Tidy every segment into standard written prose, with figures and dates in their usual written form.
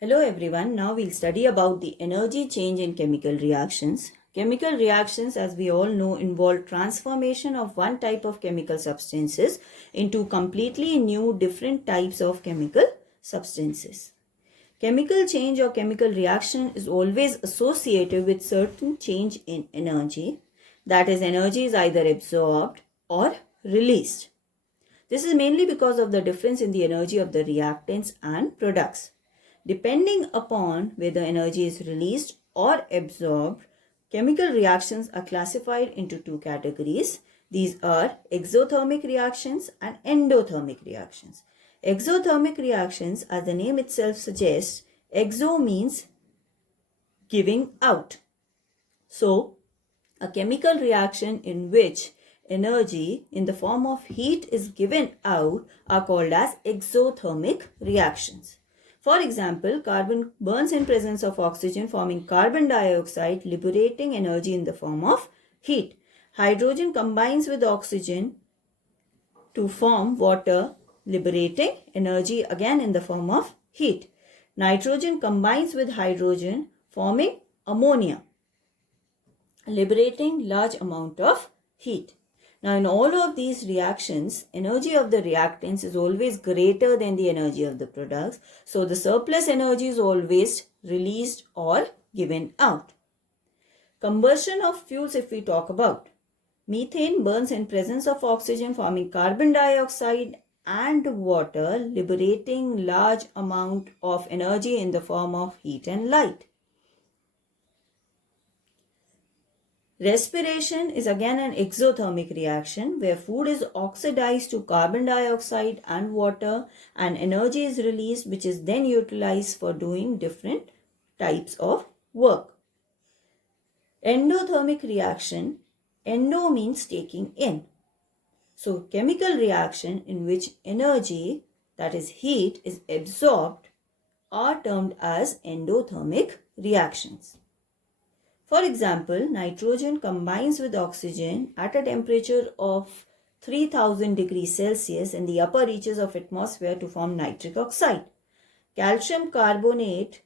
Hello everyone, now we'll study about the energy change in chemical reactions. Chemical reactions, as we all know, involve transformation of one type of chemical substances into completely new different types of chemical substances. Chemical change or chemical reaction is always associated with certain change in energy. That is, energy is either absorbed or released. This is mainly because of the difference in the energy of the reactants and products. Depending upon whether energy is released or absorbed, chemical reactions are classified into two categories. These are exothermic reactions and endothermic reactions. Exothermic reactions, as the name itself suggests, exo means giving out. So, a chemical reaction in which energy in the form of heat is given out are called as exothermic reactions. For example, carbon burns in presence of oxygen, forming carbon dioxide, liberating energy in the form of heat. Hydrogen combines with oxygen to form water, liberating energy again in the form of heat. Nitrogen combines with hydrogen, forming ammonia, liberating large amount of heat. Now, in all of these reactions, energy of the reactants is always greater than the energy of the products. So, the surplus energy is always released or given out. Combustion of fuels, if we talk about, methane burns in presence of oxygen, forming carbon dioxide and water, liberating large amount of energy in the form of heat and light. Respiration is again an exothermic reaction where food is oxidized to carbon dioxide and water and energy is released, which is then utilized for doing different types of work. Endothermic reaction, endo means taking in. So chemical reaction in which energy, that is heat, is absorbed are termed as endothermic reactions. For example, nitrogen combines with oxygen at a temperature of 3000 degrees Celsius in the upper reaches of atmosphere to form nitric oxide. Calcium carbonate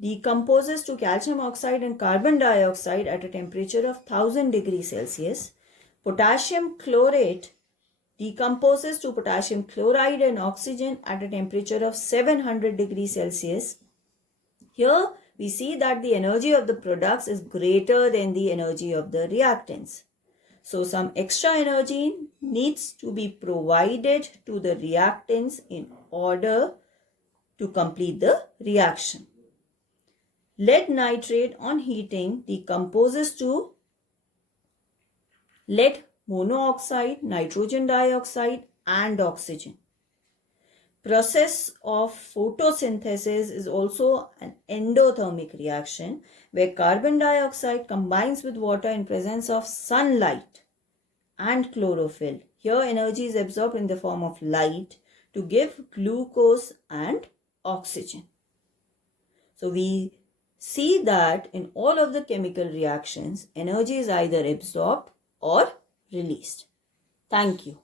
decomposes to calcium oxide and carbon dioxide at a temperature of 1000 degrees Celsius. Potassium chlorate decomposes to potassium chloride and oxygen at a temperature of 700 degrees Celsius. Here we see that the energy of the products is greater than the energy of the reactants. So some extra energy needs to be provided to the reactants in order to complete the reaction. Lead nitrate on heating decomposes to lead monoxide, nitrogen dioxide and oxygen. Process of photosynthesis is also an endothermic reaction where carbon dioxide combines with water in presence of sunlight and chlorophyll. Here energy is absorbed in the form of light to give glucose and oxygen. So we see that in all of the chemical reactions, energy is either absorbed or released. Thank you.